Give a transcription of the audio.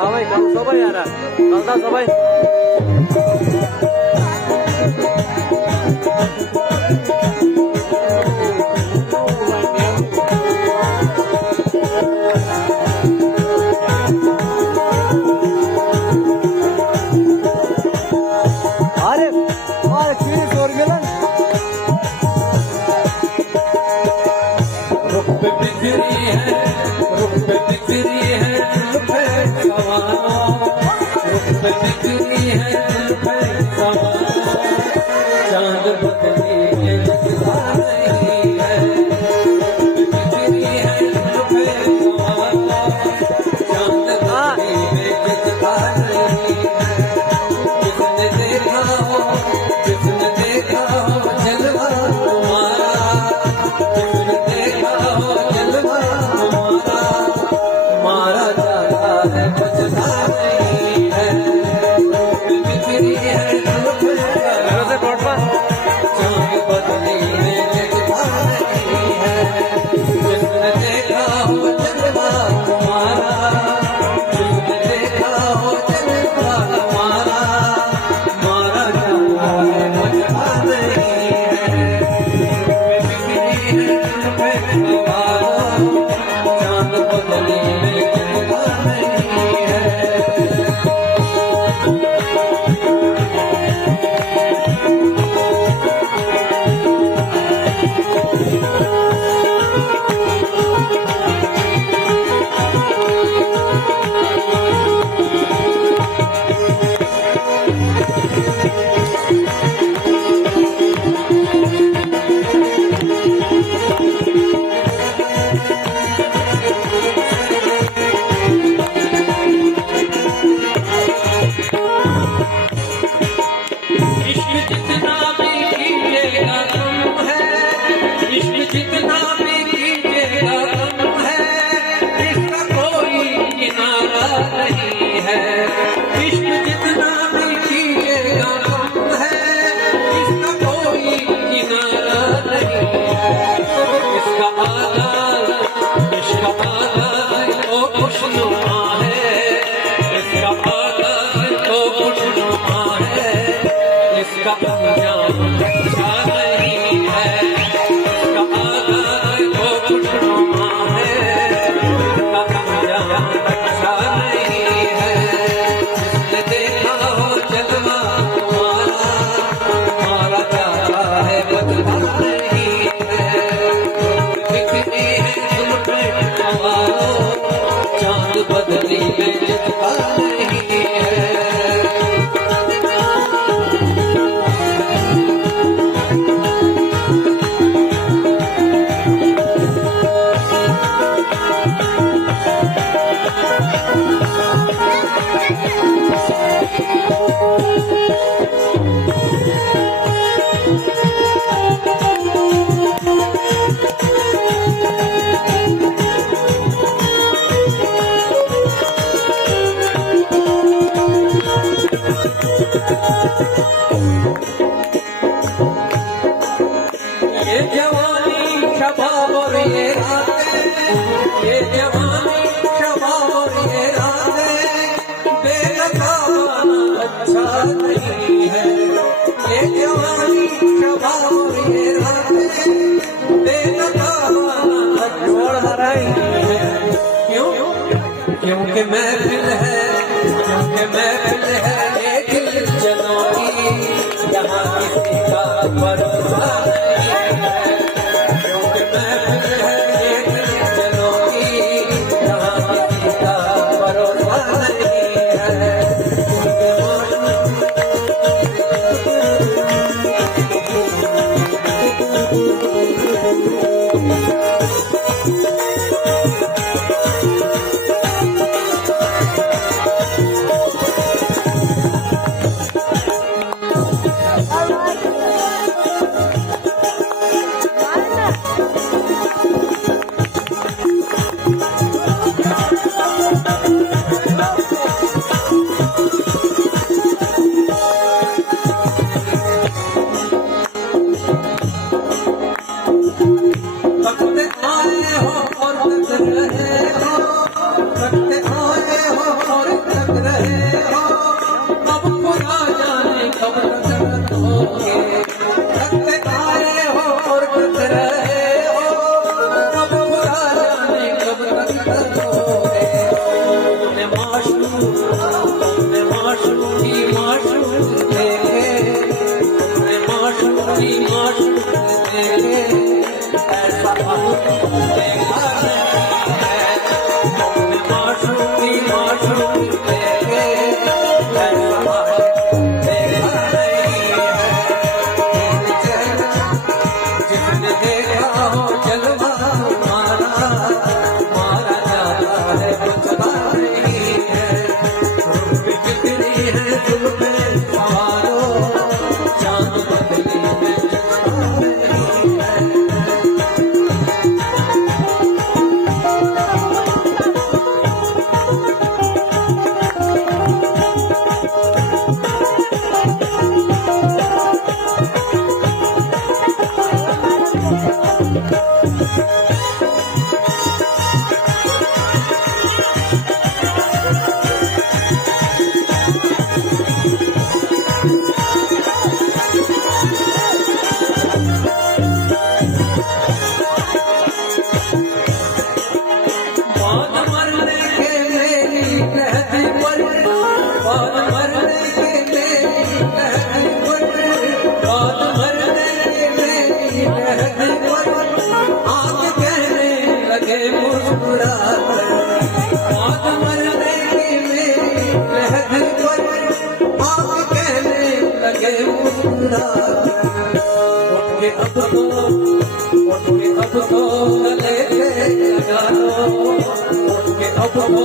সবাই সবাই আর সবাই क्योंकि महफिल है, क्योंकि महफिल है ये दिल जलों की, यहाँ किसी का भरोसा नहीं है। क्योंकि महफिल है ये दिल जलों की, यहाँ किसी का भरोसा नहीं है। तक रहे हो, रखते आए हो और तक रहे हो, अब खुदा जाने कब तक होगे। रखते आए हो और तक रहे हो, अब खुदा जाने कब तक होगे। तुमने माशूकी माशूक देखे, तुमने माशूकी माशूक देखे, ऐसा देखा नहीं है। तुमने माशूकी माशूक देखे, ऐसा देखा नहीं है। जिसने देखा हो जलवा मारा, मारा जाता है बचता नहीं है। रूप बिगड़ी है दिल में सवारो, चांद बदली में जलता नहीं है। बाद मरने के मेरी कहती पर, बाद मरने के मेरी कहती पर, बाद मरने के मेरी कहती पर, आगे कहने लगे मुस्कुरा कर। बाद मरने के मेरी कहती पर, आगे कहने लगे मुस्कुरा कर। उठ के अब तो गले पे लगा लो, उठ के अब तो